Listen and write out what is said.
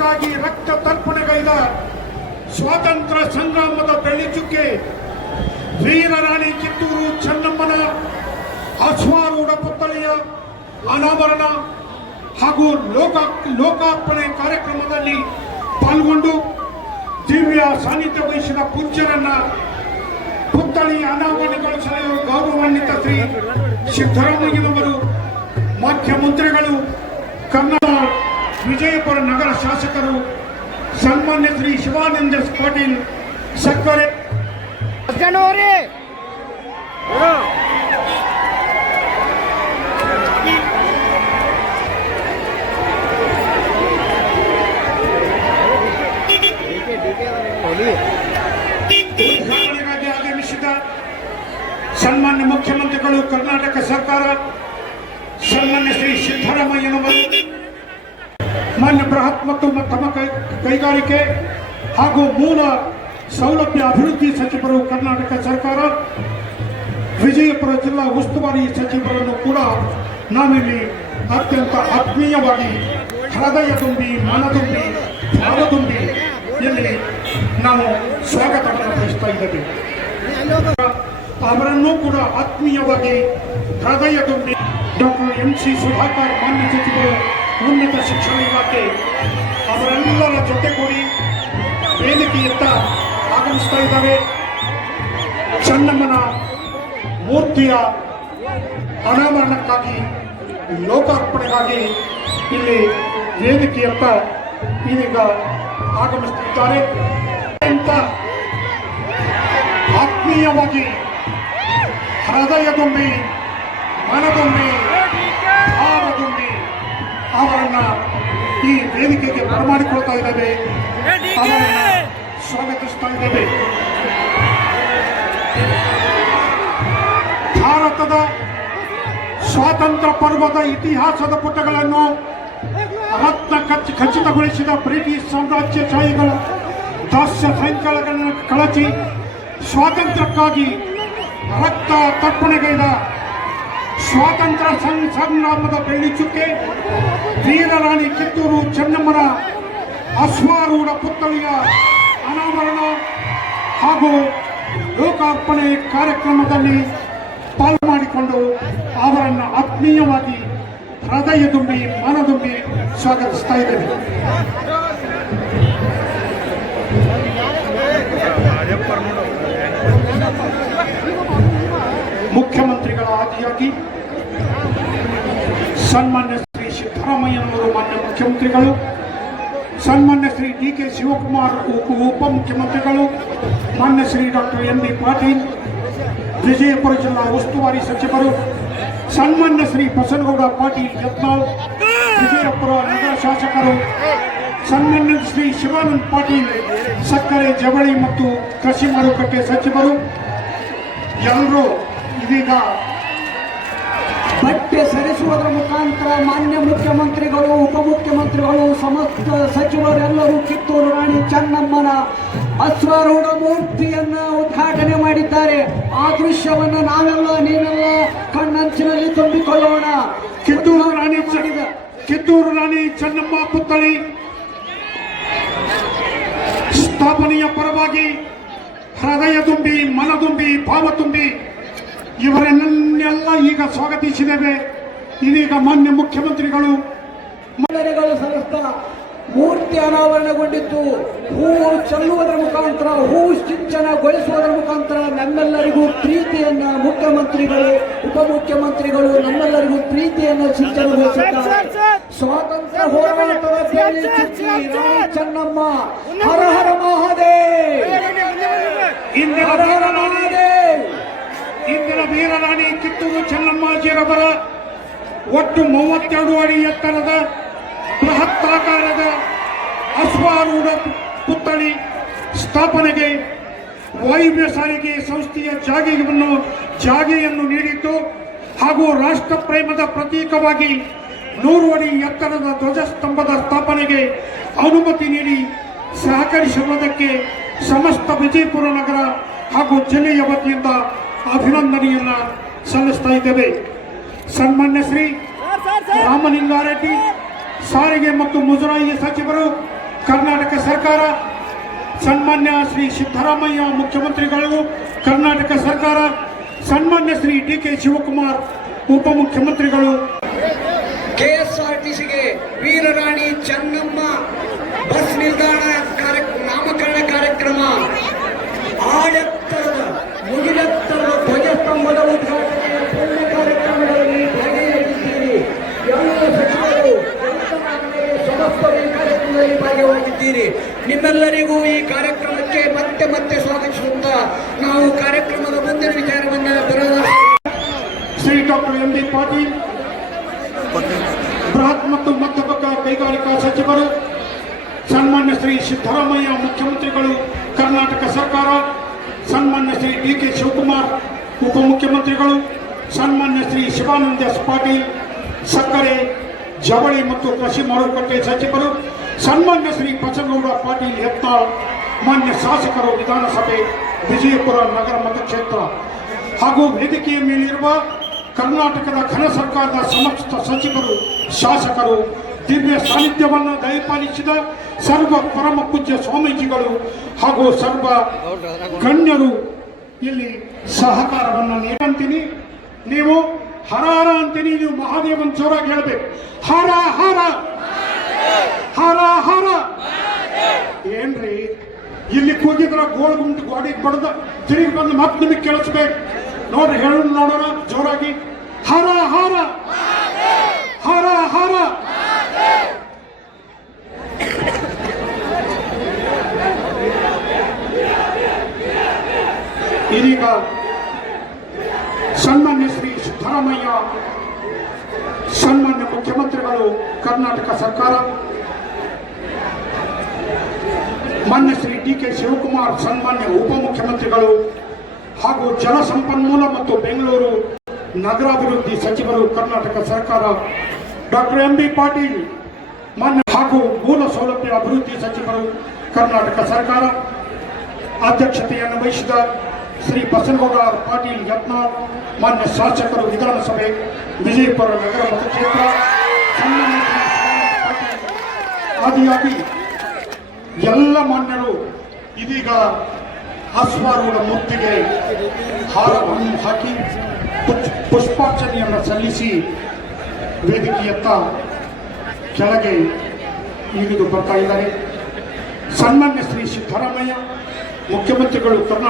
ದೇಶಕ್ಕಾಗಿ ರಕ್ತ ತರ್ಪಣೆಗೈದ ಸ್ವಾತಂತ್ರ್ಯ ಸಂಗ್ರಾಮದ ಬೆಳ್ಳಿಚುಕ್ಕೆ ವೀರರಾಣಿ ಕಿತ್ತೂರು ಚೆನ್ನಮ್ಮನ ಅಶ್ವಾರೂಢ ಪುತ್ಥಳಿಯ ಅನಾವರಣ ಹಾಗೂ ಲೋಕಾರ್ಪಣೆ ಕಾರ್ಯಕ್ರಮದಲ್ಲಿ ಪಾಲ್ಗೊಂಡು ದಿವ್ಯ ಸಾನ್ನಿಧ್ಯ ವಹಿಸಿದ ಪೂಜ್ಯರನ್ನ ಪುತ್ಥಳಿ ಅನಾವರಣಗೊಳಿಸಲು ಗೌರವಾನ್ವಿತ ಶ್ರೀ ಸಿದ್ದರಾಮಯ್ಯನವರು, ಮುಖ್ಯಮಂತ್ರಿಗಳು, ಕನ್ನಡ ವಿಜಯಪುರ ನಗರ ಶಾಸಕರು, ಸನ್ಮಾನ್ಯ ಶ್ರೀ ಶಿವಾನಂದ ಪಾಟೀಲ್ ಸಕ್ಕರೆ ಉದ್ಘಾಟನೆಗಾಗಿ ಆಗಮಿಸಿದ ಸನ್ಮಾನ್ಯ ಮುಖ್ಯಮಂತ್ರಿಗಳು, ಕರ್ನಾಟಕ ಸರ್ಕಾರ, ಸನ್ಮಾನ್ಯ ಶ್ರೀ ಸಿದ್ದರಾಮಯ್ಯನವರು, ಮಾನ್ಯ ಬೃಹತ್ ಮತ್ತು ಮಧ್ಯಮ ಕೈಗಾರಿಕೆ ಹಾಗೂ ಮೂಲ ಸೌಲಭ್ಯ ಅಭಿವೃದ್ಧಿ ಸಚಿವರು, ಕರ್ನಾಟಕ ಸರ್ಕಾರ, ವಿಜಯಪುರ ಜಿಲ್ಲಾ ಉಸ್ತುವಾರಿ ಸಚಿವರನ್ನು ಕೂಡ ನಾವಿಲ್ಲಿ ಅತ್ಯಂತ ಆತ್ಮೀಯವಾಗಿ ಹೃದಯ ತುಂಬಿ, ಮನದುಂಬಿ, ಭಾವದುಂಬಿ ಇಲ್ಲಿ ನಾವು ಸ್ವಾಗತವನ್ನು ಬಯಸ್ತಾ ಇದ್ದೇವೆ. ಅವರನ್ನೂ ಕೂಡ ಆತ್ಮೀಯವಾಗಿ ಹೃದಯ ತುಂಬಿ ಡಾಕ್ಟರ್ MC ಸುಧಾಕರ್, ಮಾನ್ಯ ಸಚಿವರು, ಉನ್ನತ ಶಿಕ್ಷಣ ಇಲಾಖೆ ಅವರೆಲ್ಲರ ಜೊತೆಗೂಡಿ ವೇದಿಕೆಯತ್ತ ಆಗಮಿಸ್ತಾ ಇದ್ದಾರೆ. ಚೆನ್ನಮ್ಮನ ಮೂರ್ತಿಯ ಅನಾವರಣಕ್ಕಾಗಿ, ಲೋಕಾರ್ಪಣೆಗಾಗಿ ಇಲ್ಲಿ ವೇದಿಕೆಯತ್ತ ಇದೀಗ ಆಗಮಿಸುತ್ತಿದ್ದಾರೆ. ಆತ್ಮೀಯವಾಗಿ ಹೃದಯ ತುಂಬಿ, ಮನದುಂಬಿ, ಭಾವದುಂಬಿ ಅವರನ್ನ ಈ ವೇದಿಕೆಗೆ ಬರಮಾಡಿಕೊಳ್ತಾ ಇದ್ದೇವೆ, ಅವರನ್ನ ಸ್ವಾಗತಿಸ್ತಾ ಇದ್ದೇವೆ. ಭಾರತದ ಸ್ವಾತಂತ್ರ್ಯ ಪರ್ವದ ಇತಿಹಾಸದ ಪುಟಗಳನ್ನು ರತ್ನ ಖಚಿತಗೊಳಿಸಿದ ಬ್ರಿಟಿಷ್ ಸಾಮ್ರಾಜ್ಯಶಾಹಿಗಳ ದಾಸ್ಯ ಸಂಕಲಗಳನ್ನು ಕಳಚಿ ಸ್ವಾತಂತ್ರ್ಯಕ್ಕಾಗಿ ರಕ್ತ ತರ್ಪಣೆಗೈದ ಸ್ವಾತಂತ್ರ್ಯ ಸಂಗ್ರಾಮದ ಬೆಳ್ಳಿಚುಕ್ಕೆ ವೀರರಾಣಿ ಕಿತ್ತೂರು ಚೆನ್ನಮ್ಮನ ಅಶ್ವಾರೂಢ ಪುತ್ಥಳಿಯ ಅನಾವರಣ ಹಾಗೂ ಲೋಕಾರ್ಪಣೆ ಕಾರ್ಯಕ್ರಮದಲ್ಲಿ ಪಾಲ್ಮಾಡಿಕೊಂಡು ಅವರನ್ನು ಆತ್ಮೀಯವಾಗಿ ಹೃದಯ ತುಂಬಿ, ಮನದುಂಬಿ ಸ್ವಾಗತಿಸ್ತಾ ಇದ್ದೇವೆ. ಮುಖ್ಯಮಂತ್ರಿಗಳ ಆದಿಯಾಗಿ ಸನ್ಮಾನ್ಯ ಶ್ರೀ ಸಿದ್ದರಾಮಯ್ಯನವರು, ಮಾನ್ಯ ಮುಖ್ಯಮಂತ್ರಿಗಳು, ಸನ್ಮಾನ್ಯ ಶ್ರೀ DK ಶಿವಕುಮಾರ್ ಉಪಮುಖ್ಯಮಂತ್ರಿಗಳು, ಮಾನ್ಯ ಶ್ರೀ ಡಾಕ್ಟರ್ MB ಪಾಟೀಲ್ ವಿಜಯಪುರ ಜಿಲ್ಲಾ ಉಸ್ತುವಾರಿ ಸಚಿವರು, ಸನ್ಮಾನ್ಯ ಶ್ರೀ ಬಸನಗೌಡ ಪಾಟೀಲ್ ಯತ್ನಾಳ್ ವಿಜಯಪುರ ನಗರ ಶಾಸಕರು, ಸನ್ಮಾನ್ಯ ಶ್ರೀ ಶಿವಾನಂದ ಪಾಟೀಲ್ ಸಕ್ಕರೆ ಜವಳಿ ಮತ್ತು ಕೃಷಿ ಮಾರುಕಟ್ಟೆ ಸಚಿವರು ಎಲ್ಲರೂ ಇದೀಗ ಬಟ್ಟೆ ಸರಿಸುವುದರ ಮುಖಾಂತರ ಮಾನ್ಯ ಮುಖ್ಯಮಂತ್ರಿಗಳು, ಉಪಮುಖ್ಯಮಂತ್ರಿಗಳು, ಸಮಸ್ತ ಸಚಿವರೆಲ್ಲರೂ ಕಿತ್ತೂರು ರಾಣಿ ಚೆನ್ನಮ್ಮನ ಅಶ್ವಾರೂಢ ಮೂರ್ತಿಯನ್ನ ಉದ್ಘಾಟನೆ ಮಾಡಿದ್ದಾರೆ. ಆ ದೃಶ್ಯವನ್ನು ನಾವೆಲ್ಲ, ನೀವೆಲ್ಲ ಕಣ್ಣಂಚಿನಲ್ಲಿ ತುಂಬಿಕೊಳ್ಳೋಣ. ಕಿತ್ತೂರು ರಾಣಿ ಚೆನ್ನಮ್ಮ ಪುತ್ಥಳಿ ಸ್ಥಾಪನೆಯ ಪರವಾಗಿ ಹೃದಯ ತುಂಬಿ, ಮನದುಂಬಿ, ಭಾವ ತುಂಬಿ ಇವರನ್ನೆಲ್ಲ ಈಗ ಸ್ವಾಗತಿಸಿದ್ದೇವೆ. ಇದೀಗ ಮಾನ್ಯ ಮುಖ್ಯಮಂತ್ರಿಗಳು ಸಲ್ಲಿಸ್ತಾ ಮೂರ್ತಿ ಅನಾವರಣಗೊಂಡಿದ್ದು ಹೂವು ಚೆಲ್ಲುವುದರ ಮುಖಾಂತರ, ಹೂವು ಸಿಂಚನಗೊಳಿಸುವುದರ ಮುಖಾಂತರ ನಮ್ಮೆಲ್ಲರಿಗೂ ಪ್ರೀತಿಯನ್ನ ಮುಖ್ಯಮಂತ್ರಿಗಳು, ಉಪಮುಖ್ಯಮಂತ್ರಿಗಳು ನಮ್ಮೆಲ್ಲರಿಗೂ ಪ್ರೀತಿಯನ್ನ ಸಿಂಚನಗೊಳಿಸಿದ್ದಾರೆ. ಸ್ವಾತಂತ್ರ್ಯ ಹೋರಾಟದ ಬೇಲಿ ಚುಕ್ಕಿ ರಾಣಿ ಚೆನ್ನಮ್ಮ, ಹರ ಹರ ಮಹಾದೇವ್, ಇಂದಿನ ವೀರರಾಣಿ ಕಿತ್ತೂರು ಚೆನ್ನಮ್ಮಾಜಿಯವರ ಒಟ್ಟು 32 ಅಡಿ ಎತ್ತರದ ಬೃಹತ್ತಾಕಾರದ ಅಶ್ವಾರೂಢ ಪುತ್ಥಳಿ ಸ್ಥಾಪನೆಗೆ ವಾಯುವ್ಯ ಸಾರಿಗೆ ಸಂಸ್ಥೆಯ ಜಾಗೆಯನ್ನು ನೀಡಿದ್ದು ಹಾಗೂ ರಾಷ್ಟ್ರ ಪ್ರೇಮದ ಪ್ರತೀಕವಾಗಿ 100 ಅಡಿ ಎತ್ತರದ ಧ್ವಜಸ್ತಂಭದ ಸ್ಥಾಪನೆಗೆ ಅನುಮತಿ ನೀಡಿ ಸಹಕರಿಸುವುದಕ್ಕೆ ಸಮಸ್ತ ವಿಜಯಪುರ ನಗರ ಹಾಗೂ ಜಿಲ್ಲೆಯ ವತಿಯಿಂದ ಅಭಿನಂದನೆಯನ್ನ ಸಲ್ಲಿಸ್ತಾ ಇದ್ದೇವೆ. ಸನ್ಮಾನ್ಯ ಶ್ರೀ ರಾಮಲಿಂಗಾರೆಡ್ಡಿ ಸಾರಿಗೆ ಮತ್ತು ಮುಜರಾಯಿ ಸಚಿವರು, ಕರ್ನಾಟಕ ಸರ್ಕಾರ, ಸನ್ಮಾನ್ಯ ಶ್ರೀ ಸಿದ್ದರಾಮಯ್ಯ ಮುಖ್ಯಮಂತ್ರಿಗಳು, ಕರ್ನಾಟಕ ಸರ್ಕಾರ, ಸನ್ಮಾನ್ಯ ಶ್ರೀ ಡಿ.ಕೆ. ಶಿವಕುಮಾರ್ ಉಪಮುಖ್ಯಮಂತ್ರಿಗಳು. ಕೆಎಸ್ಆರ್ಟಿಸಿಗೆ ವೀರರಾಣಿ ಚೆನ್ನಮ್ಮ ಬಸ್ ನಿಲ್ದಾಣ ನಾಮಕರಣ ಕಾರ್ಯಕ್ರಮ, ಆಡೆತ್ತರದ ಮುಗಿಲೆತ್ತರದ ಧ್ವಜಸ್ತಂಭದ ಉದ್ಘಾಟನೆಯ ಪೂರ್ಣ ಕಾರ್ಯಕ್ರಮಗಳಲ್ಲಿ ಭಾಗಿಯಾಗಿದ್ದೀರಿ. ಎಲ್ಲ ಸಚಿವರು ಸಮಸ್ತರು ಈ ಕಾರ್ಯಕ್ರಮದಲ್ಲಿ ಭಾಗಿಯಾಗಿದ್ದೀರಿ. ನಿಮ್ಮೆಲ್ಲರಿಗೂ ಈ ಕಾರ್ಯಕ್ರಮಕ್ಕೆ ಮತ್ತೆ ಮತ್ತೆ ಸ್ವಾಗತಿಸುತ್ತಾ ನಾವು ಕಾರ್ಯಕ್ರಮದ ಮುಂದಿನ ವಿಚಾರವನ್ನು ಶ್ರೀ ಡಾಕ್ಟರ್ ಎಂ.ಬಿ. ಪಾಟೀಲ್, ಬೃಹತ್ ಮತ್ತು ಮಧ್ಯಮ ಕೈಗಾರಿಕಾ ಸಚಿವರು, ಸನ್ಮಾನ್ಯ ಶ್ರೀ ಸಿದ್ದರಾಮಯ್ಯ ಮುಖ್ಯಮಂತ್ರಿಗಳು, ಕರ್ನಾಟಕ ಸರ್ಕಾರ, ಸನ್ಮಾನ್ಯ ಶ್ರೀ ಡಿ.ಕೆ. ಶಿವಕುಮಾರ್ ಉಪಮುಖ್ಯಮಂತ್ರಿಗಳು, ಸನ್ಮಾನ್ಯ ಶ್ರೀ ಶಿವಾನಂದ ಎಸ್. ಪಾಟೀಲ್, ಸಕ್ಕರೆ, ಜವಳಿ ಮತ್ತು ಕೃಷಿ ಮಾರುಕಟ್ಟೆ ಸಚಿವರು, ಸನ್ಮಾನ್ಯ ಶ್ರೀ ಬಸನಗೌಡ ಪಾಟೀಲ್ ಯತ್ನಾಳ್, ಮಾನ್ಯ ಶಾಸಕರು, ವಿಧಾನಸಭೆ ವಿಜಯಪುರ ನಗರ ಮತಕ್ಷೇತ್ರ ಹಾಗೂ ವೇದಿಕೆಯ ಮೇಲಿರುವ ಕರ್ನಾಟಕದ ಘನ ಸರ್ಕಾರದ ಸಮಸ್ತ ಸಚಿವರು, ಶಾಸಕರು, ದಿವ್ಯ ಸಾನ್ನಿಧ್ಯವನ್ನು ದಯಪಾಲಿಸಿದ ಸರ್ವ ಪರಮ ಪೂಜ್ಯ ಸ್ವಾಮೀಜಿಗಳು ಹಾಗೂ ಸರ್ವ ಗಣ್ಯರು ಇಲ್ಲಿ ಸಹಕಾರವನ್ನು ನೀಡಂತೀನಿ. ನೀವು ಹರ ಹರ ಅಂತೀನಿ, ನೀವು ಮಹಾದೇವನ್ ಜೋರಾಗಿ ಹೇಳಬೇಕು. ಹರ ಹರ ಹರ ಹರ. ಏನ್ರಿ ಇಲ್ಲಿ ಕೂಗಿದ್ರ ಗೋಳ ಗುಂಟು ಗೋಡಿಗೆ ಬಡದ ತಿರುಗಿ ಬಂದು ಮತ್ತೆ ನಿಮಗೆ ಕೇಳಿಸ್ಬೇಕು. ನೋಡ್ರಿ, ಹೇಳ ನೋಡೋಣ ಜೋರಾಗಿ. ಹರ ಹರ ಹರ ಹರ. ಇದೀಗ ಸನ್ಮಾನ್ಯ ಶ್ರೀ ಸಿದ್ದರಾಮಯ್ಯ, ಸನ್ಮಾನ್ಯ ಮುಖ್ಯಮಂತ್ರಿಗಳು, ಕರ್ನಾಟಕ ಸರ್ಕಾರ, ಮಾನ್ಯ ಶ್ರೀ ಡಿ.ಕೆ. ಶಿವಕುಮಾರ್, ಸನ್ಮಾನ್ಯ ಉಪಮುಖ್ಯಮಂತ್ರಿಗಳು ಹಾಗೂ ಜಲಸಂಪನ್ಮೂಲ ಮತ್ತು ಬೆಂಗಳೂರು ನಗರಾಭಿವೃದ್ಧಿ ಸಚಿವರು, ಕರ್ನಾಟಕ ಸರ್ಕಾರ, ಡಾಕ್ಟರ್ ಎಂ.ಬಿ. ಪಾಟೀಲ್, ಮಾನ್ಯ ಹಾಗೂ ಮೂಲ ಸೌಲಭ್ಯ ಅಭಿವೃದ್ಧಿ ಸಚಿವರು, ಕರ್ನಾಟಕ ಸರ್ಕಾರ, ಅಧ್ಯಕ್ಷತೆಯನ್ನು ವಹಿಸಿದ ಶ್ರೀ ಬಸನಗೌಡ ಪಾಟೀಲ್ ಯತ್ನಾಳ್, ಮಾನ್ಯ ಶಾಸಕರು, ವಿಧಾನಸಭೆ ವಿಜಯಪುರ ನಗರ ಮತಕ್ಷೇತ್ರ, ಸನ್ಮಾನ್ಯ ಶ್ರೀ ಶಿವಾನಂದ ಪಾಟೀಲ್ ಆದಿಯಾಗಿ ಎಲ್ಲ ಮಾನ್ಯರು ಇದೀಗ ಅಶ್ವಾರೂಢ ಮೂರ್ತಿಗೆ ಹಾರವನ್ನು ಹಾಕಿ ಪುಷ್ಪಾರ್ಚನೆಯನ್ನು ಸಲ್ಲಿಸಿ ವೇದಿಕೆಯತ್ತ ಕೆಳಗೆ ಇಳಿದು ಬರ್ತಾ ಇದ್ದಾರೆ. ಸನ್ಮಾನ್ಯ ಶ್ರೀ ಸಿದ್ದರಾಮಯ್ಯ ಮುಖ್ಯಮಂತ್ರಿಗಳು, ಕರ್ನಾಟಕ